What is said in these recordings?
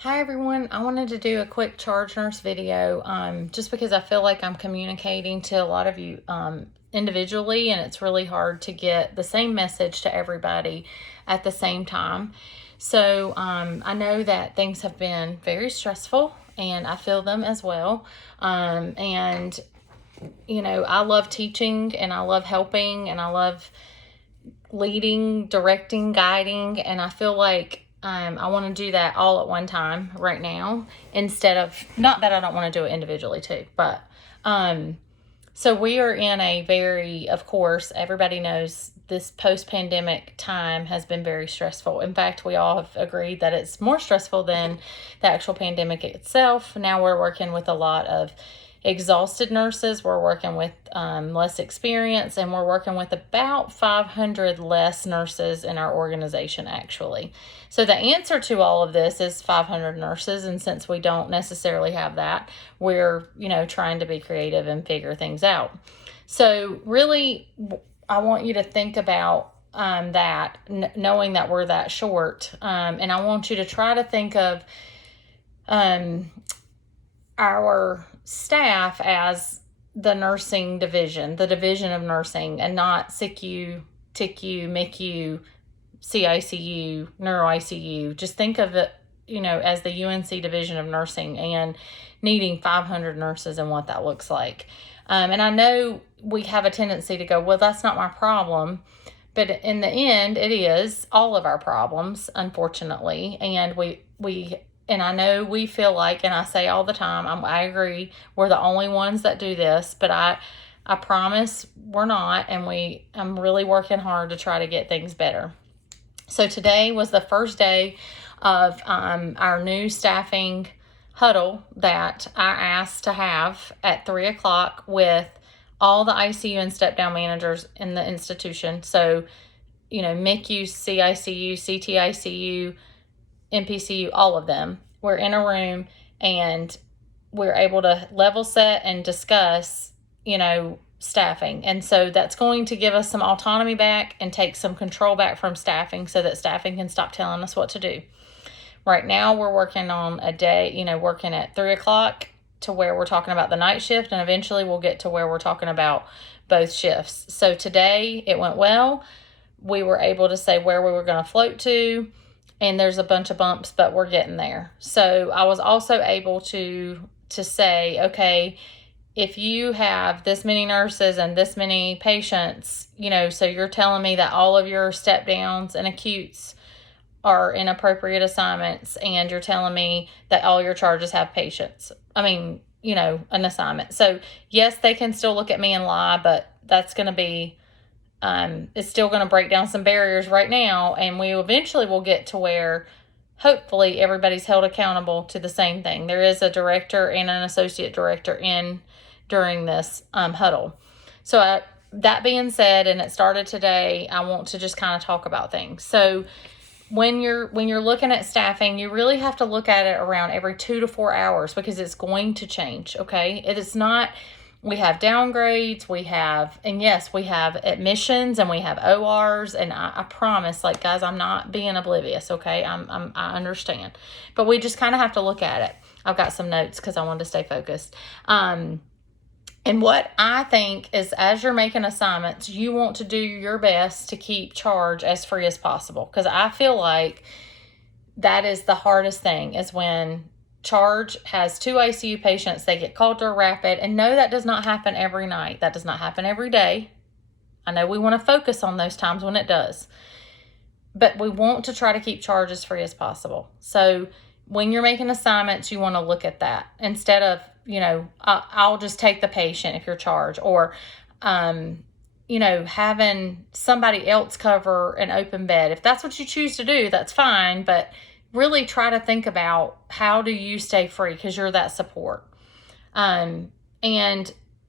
Hi everyone, I wanted to do a quick charge nurse video just because I feel like I'm communicating to a lot of you individually, and it's really hard to get the same message to everybody at the same time. So I know that things have been very stressful and I feel them as well. And I love teaching and I love helping and I love leading, directing, guiding, and I feel like I want to do that all at one time right now instead of, not that I don't want to do it individually too, but so we are in a very, of course, everybody knows this post-pandemic time has been very stressful. In fact, we all have agreed that it's more stressful than the actual pandemic itself. Now we're working with a lot of exhausted nurses. We're working with less experience, and we're working with about 500 less nurses in our organization, actually. So the answer to all of this is 500 nurses, and since we don't necessarily have that, we're, trying to be creative and figure things out. So really, I want you to think about that, knowing that we're that short, and I want you to try to think of our staff as the nursing division, the division of nursing, and not SICU, TICU, MICU, CICU, neuro ICU. Just think of it, as the UNC division of nursing and needing 500 nurses and what that looks like. And I know we have a tendency to go, well, that's not my problem. But in the end, it is all of our problems, unfortunately. And and I know we feel like, and I say all the time, I agree, we're the only ones that do this, but I promise we're not, and I'm really working hard to try to get things better. So today was the first day of our new staffing huddle that I asked to have at 3 o'clock with all the ICU and step-down managers in the institution. So, MICU, CICU, CTICU, NPCU, all of them. We're in a room and we're able to level set and discuss, staffing. And so that's going to give us some autonomy back and take some control back from staffing so that staffing can stop telling us what to do. Right now we're working on a day, working at 3 o'clock to where we're talking about the night shift, and eventually we'll get to where we're talking about both shifts. So today it went well. We were able to say where we were going to float to, and there's a bunch of bumps, but we're getting there. So I was also able to say, okay, if you have this many nurses and this many patients, so you're telling me that all of your step downs and acutes are inappropriate assignments, and you're telling me that all your charges have patients. An assignment. So yes, they can still look at me and lie, but that's going to be, it's still going to break down some barriers right now, and we eventually will get to where hopefully everybody's held accountable to the same thing. There is a director and an associate director in during this huddle. So that being said, and it started today, I want to just kind of talk about things. So when you're looking at staffing, you really have to look at it around every 2 to 4 hours because it's going to change. Okay, it is not. We have downgrades, we have admissions, and we have ORs, and I promise, guys, I'm not being oblivious, okay? I understand, but we just kind of have to look at it. I've got some notes because I wanted to stay focused. And what I think is, as you're making assignments, you want to do your best to keep charge as free as possible, because I feel like that is the hardest thing, is when charge has 2 ICU patients, they get called to a rapid, and no, that does not happen every night. That does not happen every day. I know we want to focus on those times when it does, but we want to try to keep charge as free as possible. So when you're making assignments, you want to look at that instead of, I'll just take the patient if you're charged, or, having somebody else cover an open bed. If that's what you choose to do, that's fine, but really try to think about how do you stay free, because you're that support. And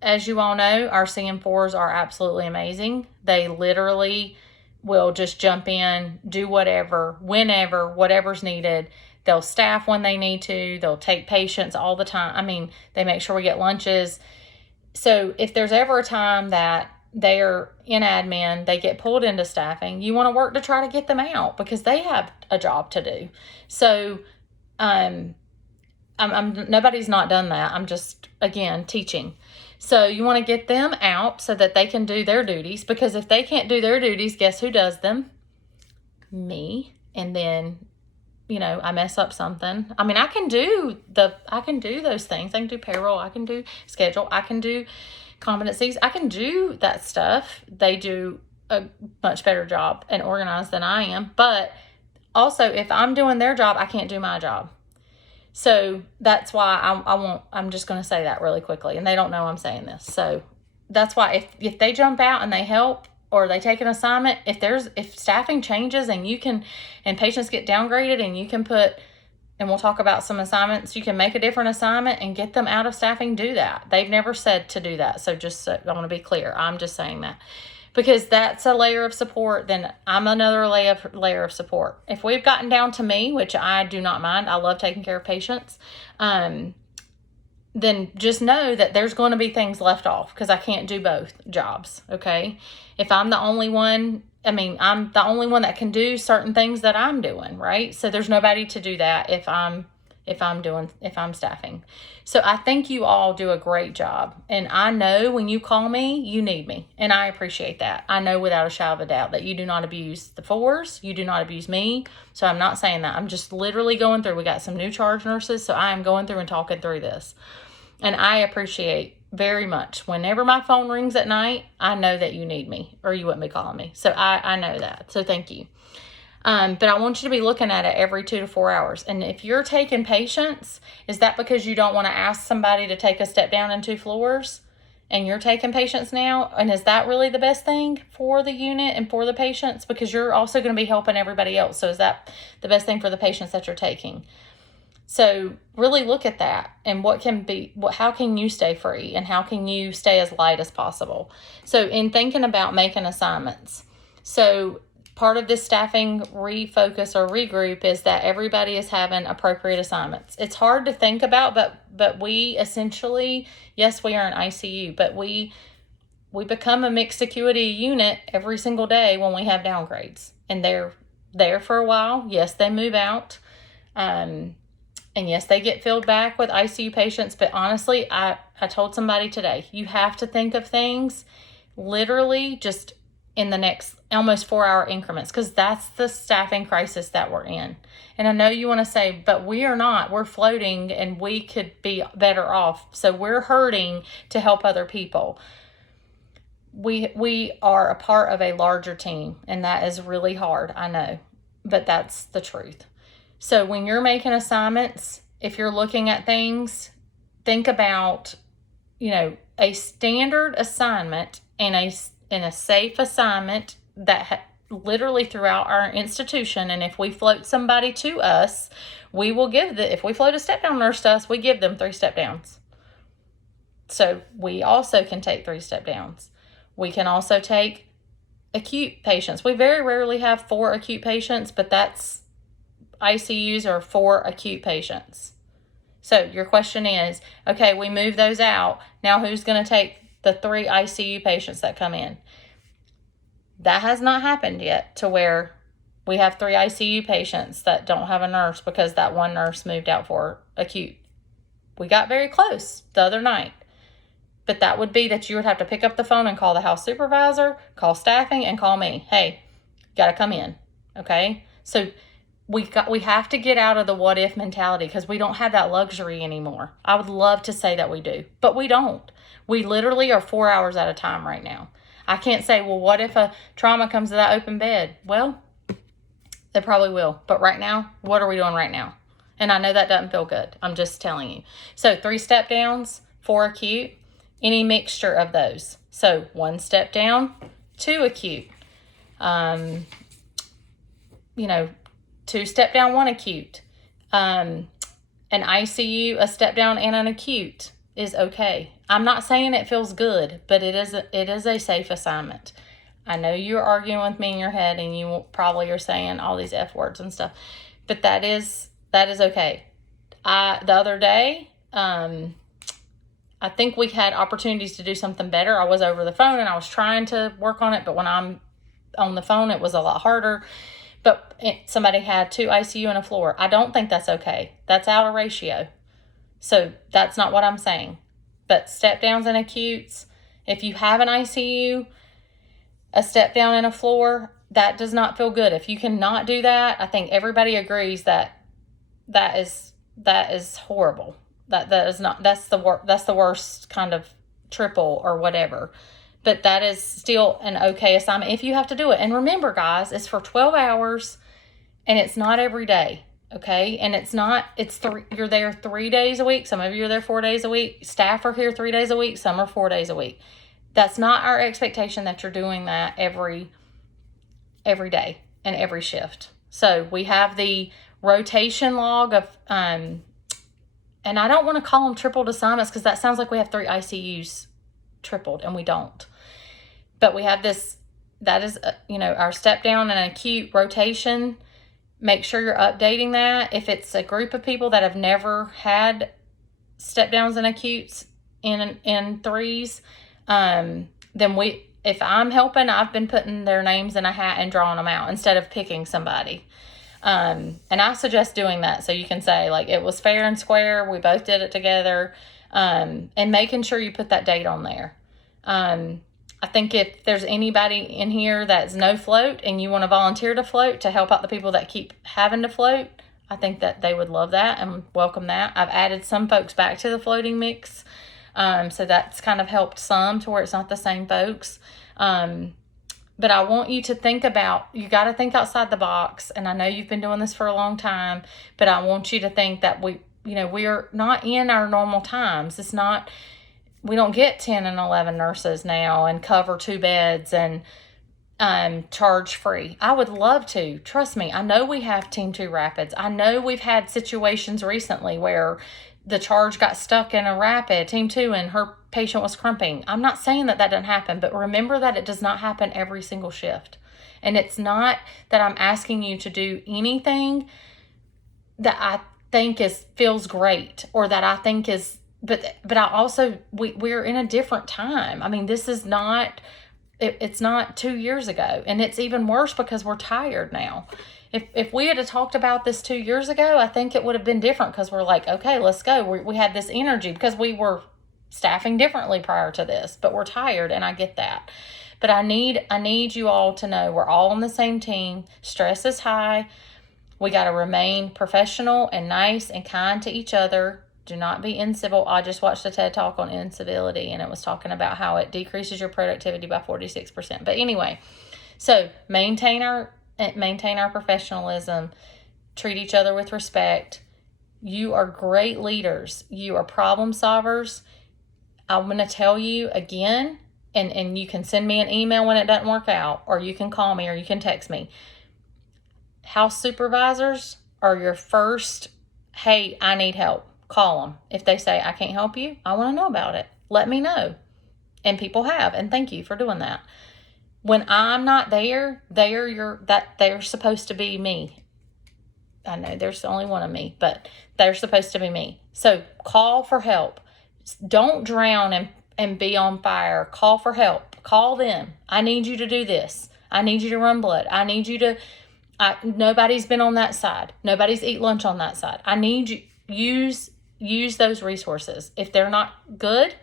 as you all know, our CM4s are absolutely amazing. They literally will just jump in, do whatever, whenever, whatever's needed. They'll staff when they need to. They'll take patients all the time. They make sure we get lunches. So if there's ever a time that they're in admin, they get pulled into staffing, you want to work to try to get them out because they have a job to do. So Nobody's not done that. I'm just, again, teaching. So you want to get them out so that they can do their duties, because if they can't do their duties, guess who does them? Me. And then, I mess up something. I mean, I can do those things. I can do payroll. I can do schedule. I can do competencies. I can do that stuff. They do a much better job and organized than I am. But also, if I'm doing their job, I can't do my job. So that's why I'm just going to say that really quickly, and they don't know I'm saying this. So that's why if they jump out and they help, or they take an assignment, if staffing changes and patients get downgraded, and you can and we'll talk about some assignments, you can make a different assignment and get them out of staffing, do that. They've never said to do that. So I want to be clear. I'm just saying that. Because that's a layer of support, then I'm another layer of support. If we've gotten down to me, which I do not mind, I love taking care of patients, then just know that there's going to be things left off, because I can't do both jobs, okay? If I'm the only one, I'm the only one that can do certain things that I'm doing, right? So there's nobody to do that if I'm staffing. So I think you all do a great job. And I know when you call me, you need me. And I appreciate that. I know without a shadow of a doubt that you do not abuse the force. You do not abuse me. So I'm not saying that. I'm just literally going through. We got some new charge nurses. So I am going through and talking through this. And I appreciate very much. Whenever my phone rings at night, I know that you need me, or you wouldn't be calling me. So I know that. So thank you. But I want you to be looking at it every 2 to 4 hours. And if you're taking patients, is that because you don't want to ask somebody to take a step down in 2 floors and you're taking patients now? And is that really the best thing for the unit and for the patients? Because you're also going to be helping everybody else. So is that the best thing for the patients that you're taking? So really look at that, and how can you stay free, and how can you stay as light as possible? So in thinking about making assignments, so part of this staffing refocus or regroup is that everybody is having appropriate assignments. It's hard to think about, but we essentially, yes, we are an ICU, but we become a mixed acuity unit every single day when we have downgrades, and they're there for a while. Yes, they move out. And yes, they get filled back with ICU patients, but honestly, I told somebody today, you have to think of things literally just in the next almost 4-hour increments, because that's the staffing crisis that we're in. And I know you want to say, but we are not. We're floating, and we could be better off. So we're hurting to help other people. We are a part of a larger team, and that is really hard, I know, but that's the truth. So when you're making assignments, if you're looking at things, think about, a standard assignment and a safe assignment that literally throughout our institution. And if we float somebody to us, we will if we float a step down nurse to us, we give them 3 step downs. So we also can take 3 step downs. We can also take acute patients. We very rarely have 4 acute patients, but that's ICUs are 4 acute patients. So your question is, okay, we move those out. Now who's going to take the 3 ICU patients that come in? That has not happened yet, to where we have 3 ICU patients that don't have a nurse because that one nurse moved out for acute. We got very close the other night. But that would be that you would have to pick up the phone and call the house supervisor, call staffing, and call me. Hey, got to come in. Okay? So we have to get out of the what if mentality, because we don't have that luxury anymore. I would love to say that we do, but we don't. We literally are 4 hours at a time right now. I can't say, well, what if a trauma comes to that open bed? Well, they probably will. But right now, what are we doing right now? And I know that doesn't feel good. I'm just telling you. So 3 step downs, 4 acute, any mixture of those. So 1 step down, 2 acute. 2 step down, 1 acute. An ICU, a step down, and an acute is okay. I'm not saying it feels good, but it is a safe assignment. I know you're arguing with me in your head, and you probably are saying all these F words and stuff, but that is okay. The other day, I think we had opportunities to do something better. I was over the phone and I was trying to work on it, but when I'm on the phone, it was a lot harder. but somebody had 2 ICU and a floor. I don't think that's okay. That's out of ratio. So that's not what I'm saying. But step downs and acutes, if you have an ICU, a step down and a floor, that does not feel good. If you cannot do that, I think everybody agrees that is horrible. That's the worst kind of triple or whatever. But that is still an okay assignment if you have to do it. And remember, guys, it's for 12 hours and it's not every day. Okay. And you're there 3 days a week. Some of you are there 4 days a week. Staff are here 3 days a week. Some are 4 days a week. That's not our expectation that you're doing that every day and every shift. So we have the rotation log of, and I don't want to call them tripled assignments because that sounds like we have 3 ICUs tripled, and we don't. But we have this, that is, our step down and acute rotation. Make sure you're updating that. If it's a group of people that have never had step downs and acutes in threes, then if I'm helping, I've been putting their names in a hat and drawing them out instead of picking somebody. And I suggest doing that so you can say, like, it was fair and square. We both did it together. And making sure you put that date on there. I think if there's anybody in here that's no float and you want to volunteer to float to help out the people that keep having to float, I think that they would love that and welcome that. I've added some folks back to the floating mix. So that's kind of helped some to where it's not the same folks. But I want you to think about, you got to think outside the box. And I know you've been doing this for a long time, but I want you to think that we are not in our normal times. It's not, we don't get 10 and 11 nurses now and cover 2 beds and charge free. I would love to. Trust me. I know we have Team 2 Rapids. I know we've had situations recently where the charge got stuck in a rapid, Team 2, and her patient was crumping. I'm not saying that doesn't happen, but remember that it does not happen every single shift. And it's not that I'm asking you to do anything that I think feels great or that I think is, but I also, we're in a different time. I mean, this is not, it's not 2 years ago, and it's even worse because we're tired now. If we had talked about this 2 years ago, I think it would have been different because we're like, okay, let's go. We had this energy because we were staffing differently prior to this, but we're tired, and I get that. But I need you all to know we're all on the same team. Stress is high. We got to remain professional and nice and kind to each other. Do not be incivil. I just watched a TED Talk on incivility, and it was talking about how it decreases your productivity by 46%. But anyway, so maintain our professionalism, treat each other with respect. You are great leaders. You are problem solvers. I'm going to tell you again, and you can send me an email when it doesn't work out, or you can call me, or you can text me. House supervisors are your first, hey, I need help. Call them. If they say, I can't help you, I want to know about it. Let me know. And people have, and thank you for doing that. When I'm not there, they're supposed to be me. I know there's only one of me, but they're supposed to be me. So call for help. Don't drown and be on fire. Call for help. Call them. I need you to do this. I need you to run blood. I need you to, nobody's been on that side. Nobody's eat lunch on that side. I need you, use those resources. If they're not good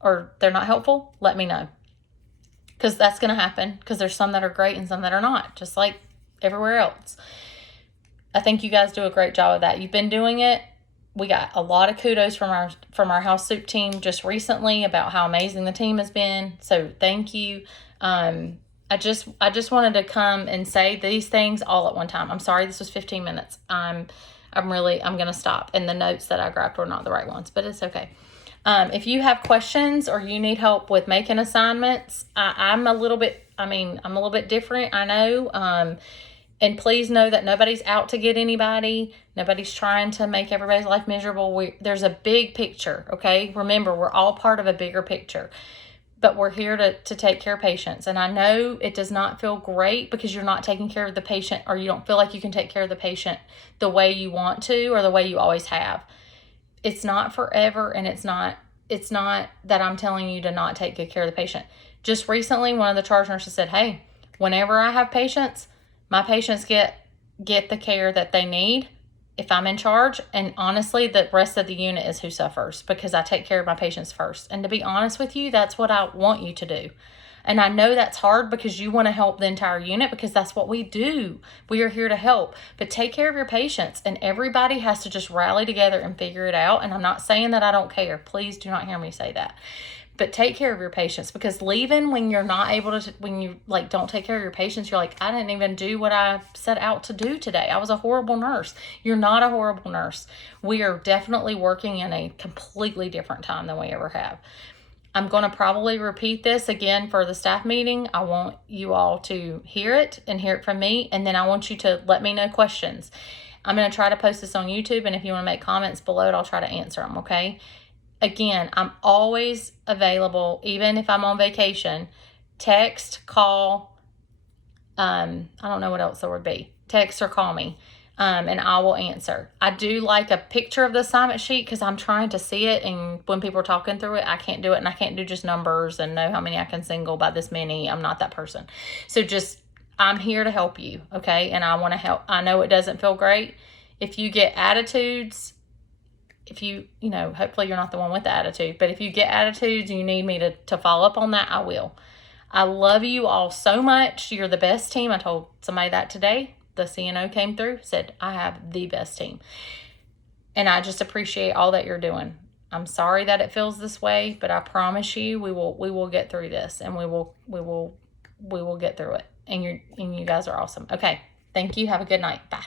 or they're not helpful, let me know. Because that's going to happen, because there's some that are great and some that are not, just like everywhere else. I think you guys do a great job of that. You've been doing it. We got a lot of kudos from our house soup team just recently about how amazing the team has been. So thank you. I just wanted to come and say these things all at one time. I'm sorry this was 15 minutes. I'm going to stop. And the notes that I grabbed were not the right ones, but it's okay. If you have questions or you need help with making assignments, I'm a little bit different, I know. And please know that nobody's out to get anybody. Nobody's trying to make everybody's life miserable. There's a big picture, okay? Remember, we're all part of a bigger picture. But we're here to take care of patients. And I know it does not feel great because you're not taking care of the patient, or you don't feel like you can take care of the patient the way you want to or the way you always have. It's not forever, and it's not that I'm telling you to not take good care of the patient. Just recently, one of the charge nurses said, hey, whenever I have patients, My patients get the care that they need if I'm in charge. And honestly, the rest of the unit is who suffers, because I take care of my patients first. And to be honest with you, that's what I want you to do. And I know that's hard because you want to help the entire unit, because that's what we do. We are here to help. But take care of your patients, and everybody has to just rally together and figure it out. And I'm not saying that I don't care. Please do not hear me say that. But take care of your patients, because leaving when you're not able to, when you like don't take care of your patients, you're like, I didn't even do what I set out to do today. I was a horrible nurse. You're not a horrible nurse. We are definitely working in a completely different time than we ever have. I'm going to probably repeat this again for the staff meeting. I want you all to hear it and hear it from me. And then I want you to let me know questions. I'm going to try to post this on YouTube. And if you want to make comments below it, I'll try to answer them. Okay. Again, I'm always available, even if I'm on vacation. Text, call, I don't know what else there would be. Text or call me, and I will answer. I do like a picture of the assignment sheet, because I'm trying to see it, and when people are talking through it, I can't do it, and I can't do just numbers and know how many I can single by this many. I'm not that person. So just, I'm here to help you, okay? And I want to help. I know it doesn't feel great. If you get attitudes, if you know, hopefully you're not the one with the attitude, but if you get attitudes and you need me to follow up on that, I will. I love you all so much. You're the best team. I told somebody that today. The CNO came through, said, I have the best team. And I just appreciate all that you're doing. I'm sorry that it feels this way, but I promise you we will get through this, and we will get through it. And you guys are awesome. Okay. Thank you. Have a good night. Bye.